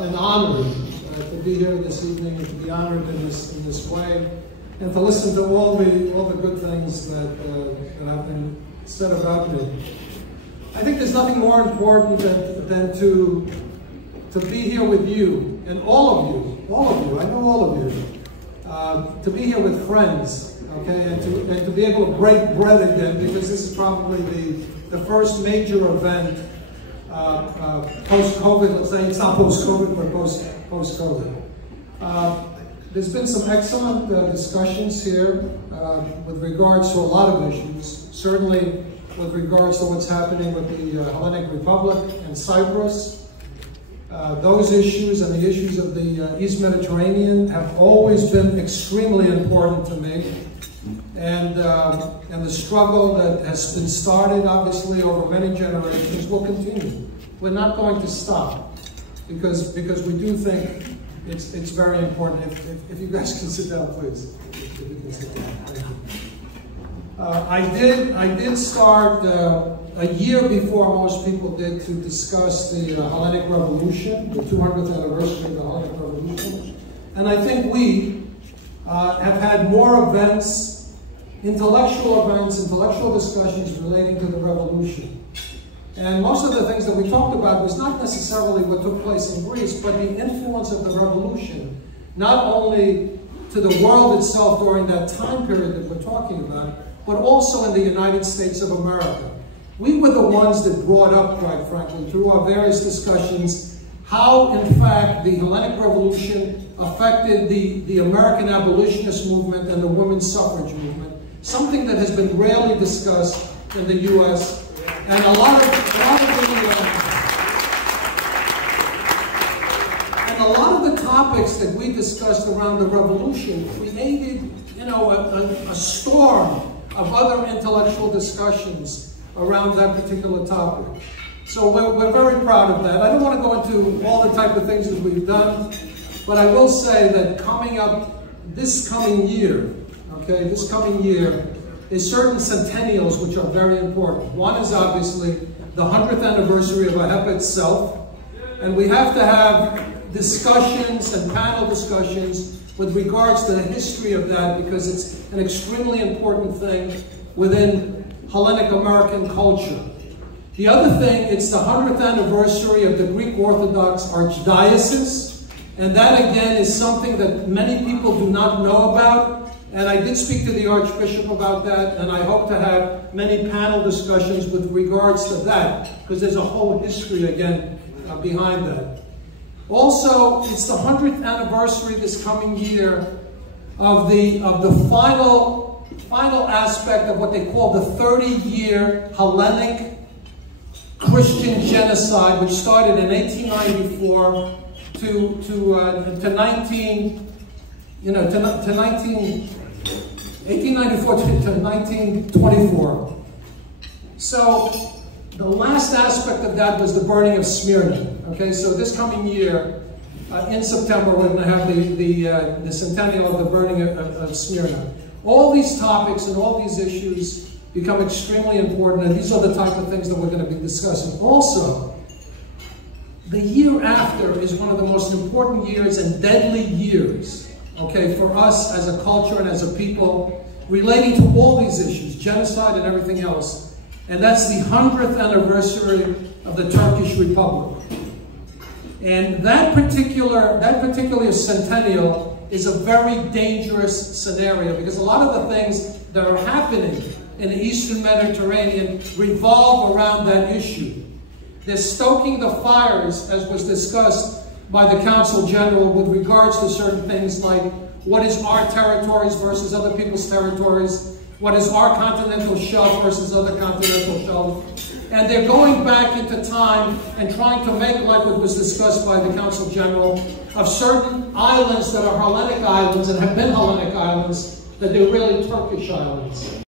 and honored to be here this evening and to be honored in this way, and to listen to all the good things that have been said about me. I think there's nothing more important than to be here with you, and all of you, I know all of you, to be here with friends, okay, and to be able to break bread again, because this is probably the first major event post-COVID. Let's say it's not post-COVID, but post-COVID. There's been some excellent discussions here with regards to a lot of issues, certainly with regards to what's happening with the Hellenic Republic and Cyprus. Those issues and the issues of the East Mediterranean have always been extremely important to me. And the struggle that has been started, obviously, over many generations will continue. We're not going to stop because we do think it's very important. If you guys can sit down, please. If you can sit down. Thank you. I did start a year before most people did to discuss the Hellenic Revolution, the 200th anniversary of the Hellenic Revolution. And I think we have had more events, intellectual discussions relating to the revolution. And most of the things that we talked about was not necessarily what took place in Greece, but the influence of the revolution, not only to the world itself during that time period that we're talking about, but also in the United States of America. We were the ones that brought up, quite frankly, through our various discussions, how, in fact, the Hellenic Revolution affected the American abolitionist movement and the women's suffrage movement, something that has been rarely discussed in the U.S. And a lot of the topics that we discussed around the revolution created, a storm of other intellectual discussions around that particular topic. So we're very proud of that. I don't want to go into all the type of things that we've done, but I will say that coming up this coming year, this coming year, is certain centennials which are very important. One is obviously the 100th anniversary of AHEPA itself, and we have to have discussions and panel discussions with regards to the history of that, because it's an extremely important thing within Hellenic American culture. The other thing, it's the 100th anniversary of the Greek Orthodox Archdiocese, and that again is something that many people do not know about. And I did speak to the Archbishop about that, and I hope to have many panel discussions with regards to that, because there's a whole history, again, behind that. Also, it's the 100th anniversary this coming year of the final aspect of what they call the 30-year Hellenic Christian genocide, which started in 1894 to 1924. So the last aspect of that was the burning of Smyrna. Okay, so this coming year, in September, we're going to have the centennial of the burning of Smyrna. All these topics and all these issues become extremely important, and these are the type of things that we're going to be discussing. Also, the year after is one of the most important years and deadly years, okay, for us as a culture and as a people, relating to all these issues, genocide and everything else. And that's the 100th anniversary of the Turkish Republic. And that particular centennial is a very dangerous scenario, because a lot of the things that are happening in the Eastern Mediterranean revolve around that issue. They're stoking the fires, as was discussed by the Council General, with regards to certain things like what is our territories versus other people's territories, what is our continental shelf versus other continental shelf. And they're going back into time and trying to make, like what was discussed by the Council General, of certain islands that are Hellenic islands and have been Hellenic islands, that they're really Turkish islands.